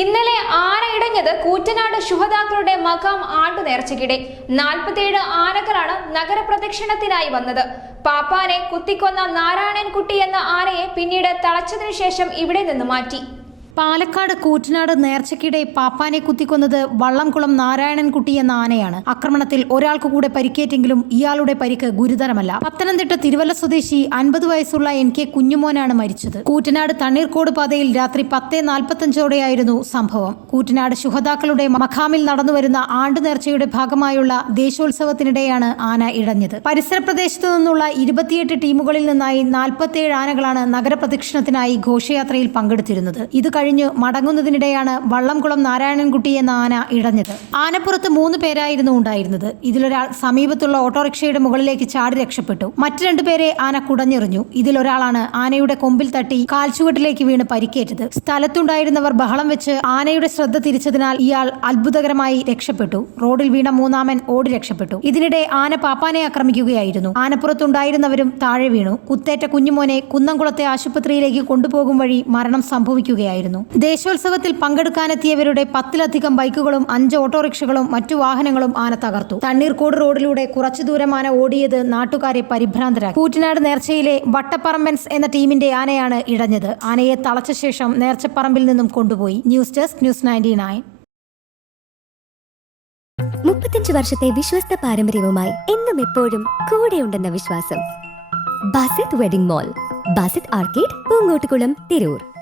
ഇന്നലെ ആന ഇടഞ്ഞത് കൂറ്റനാട് ശുഹതാക്കളുടെ മകാം ആണ്ടു നേർച്ചയ്ക്കിടെ നാൽപ്പത്തിയേഴ് ആനകളാണ് നഗരപ്രദക്ഷിണത്തിനായി വന്നത്. പാപ്പാനെ കുത്തിക്കൊന്ന നാരായണൻകുട്ടി എന്ന ആനയെ പിന്നീട് തളച്ചതിനു ശേഷം ഇവിടെ നിന്ന് മാറ്റി. പാലക്കാട് കൂറ്റനാട് നേർച്ചയ്ക്കിടെ പാപ്പാനെ കുത്തിക്കൊന്നത് വള്ളംകുളം നാരായണൻകുട്ടി എന്ന ആനയാണ്. ആക്രമണത്തിൽ ഒരാൾക്ക് കൂടെ പരിക്കേറ്റെങ്കിലും ഇയാളുടെ പരിക്ക് ഗുരുതരമല്ല. പത്തനംതിട്ട തിരുവല്ല സ്വദേശി അൻപത് വയസ്സുള്ള എൻ കെ കുഞ്ഞുമോനാണ് മരിച്ചത്. കൂറ്റനാട് തണ്ണീർക്കോട് പാതയിൽ രാത്രി പത്ത് നാൽപ്പത്തഞ്ചോടെയായിരുന്നു സംഭവം. കൂറ്റനാട് ശുഹതാക്കളുടെ മഖാമിൽ നടന്നുവരുന്ന ആണ്ടു നേർച്ചയുടെ ഭാഗമായുള്ള ദേശോത്സവത്തിനിടെയാണ് ആന ഇടഞ്ഞത് പരിസര പ്രദേശത്തു നിന്നുള്ള ഇരുപത്തിയെട്ട് ടീമുകളിൽ നിന്നായി നാൽപ്പത്തിയേഴ് ആനകളാണ് നഗരപ്രദക്ഷിണത്തിനായി ഘോഷയാത്രയിൽ പങ്കെടുത്തിരുന്നത്. ഇത് കഴിഞ്ഞ് മടങ്ങുന്നതിനിടെയാണ് വള്ളംകുളം നാരായണൻകുട്ടി എന്ന ആന ഇടഞ്ഞത്. ആനപ്പുറത്ത് മൂന്ന് പേരായിരുന്നു ഉണ്ടായിരുന്നത്. ഇതിലൊരാൾ സമീപത്തുള്ള ഓട്ടോറിക്ഷയുടെ മുകളിലേക്ക് ചാടി രക്ഷപ്പെട്ടു. മറ്റു രണ്ടുപേരെ ആന കുടഞ്ഞെറിഞ്ഞു. ഇതിലൊരാളാണ് ആനയുടെ കൊമ്പിൽ തട്ടി കാൽച്ചുവട്ടിലേക്ക് വീണ് പരിക്കേറ്റത്. സ്ഥലത്തുണ്ടായിരുന്നവർ ബഹളം വെച്ച് ആനയുടെ ശ്രദ്ധ തിരിച്ചതിനാൽ ഇയാൾ അത്ഭുതകരമായി രക്ഷപ്പെട്ടു. റോഡിൽ വീണ മൂന്നാമൻ ഓടി രക്ഷപ്പെട്ടു. ഇതിനിടെ ആന പാപ്പാനെ ആക്രമിക്കുകയായിരുന്നു. ആനപ്പുറത്തുണ്ടായിരുന്നവരും താഴെ വീണു. കുത്തേറ്റ കുഞ്ഞുമോനെ കുന്നംകുളത്തെ ആശുപത്രിയിലേക്ക് കൊണ്ടുപോകും വഴി മരണം സംഭവിക്കുകയായിരുന്നു. ദേശോത്സവത്തിൽ പങ്കെടുക്കാനെത്തിയവരുടെ പത്തിലധികം ബൈക്കുകളും അഞ്ച് ഓട്ടോറിക്ഷകളും മറ്റു വാഹനങ്ങളും ആന തകർത്തു. തണ്ണീർക്കോട് റോഡിലൂടെ കുറച്ചു ദൂരം ആന ഓടിയത് നാട്ടുകാരെ പരിഭ്രാന്തരാക്കി. കൂറ്റനാട് നേർച്ചയിലെ വട്ടപ്പറമ്പൻസ് എന്ന ടീമിന്റെ ആനയാണ് ഇടഞ്ഞത് ആനയെ തളച്ച ശേഷം നേർച്ചപ്പറമ്പിൽ നിന്നും കൊണ്ടുപോയി. News desk news ninety nine. മുപ്പത്തഞ്ച് വർഷത്തെ വിശ്വസ്ത പാരമ്പര്യവുമായി എന്നും എപ്പോഴും കൂടെയുണ്ടെന്ന വിശ്വാസം. Basith wedding mall Basith arcade Poonkottukulam Tirur.